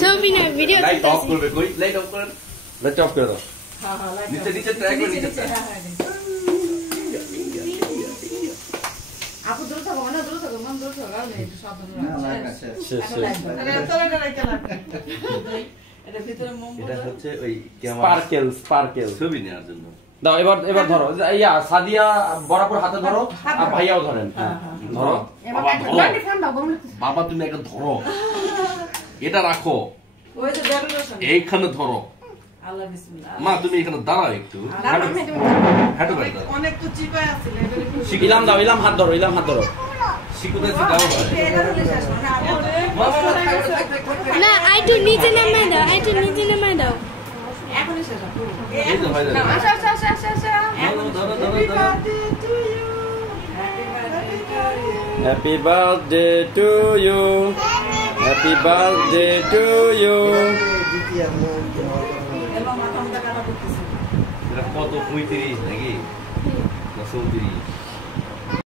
ছবি না video light off করবে কই লাইট অফ করেন লাইট অফ করে দাও হ্যাঁ হ্যাঁ নিচে নিচে ট্রাই করে নিচে আপু দূর থাকো মন দূর থাকো না একটু সাবধানে এটা ভিতরে মোমবাতি এটা হচ্ছে ওই স্পার্কেল ছবি নেওয়ার জন্য দাও এবার ধরো ইয়া সাদিয়া বরাবর হাতে ধরো আর ভাইয়াও ধরেন ধরো বাবা তুমি একটা ধরো এটা রাখো ওই যে ডেকোরেশন এইখানে ধরো আল্লাহ বিসমিল্লাহ মা তুমি এখানে দাঁড়াও একটু হাঁটো অনেক তো চিপায় আছে শিখিলাম দাও ইলাম হাত ধরো শিখুতে দাও না আইটু নিচে নামাই দাও এখনই শেষ এই তো ভাই না আচ্ছা ধরো Happy birthday to you. Happy birthday to you. এটা কত 35 নাকি 34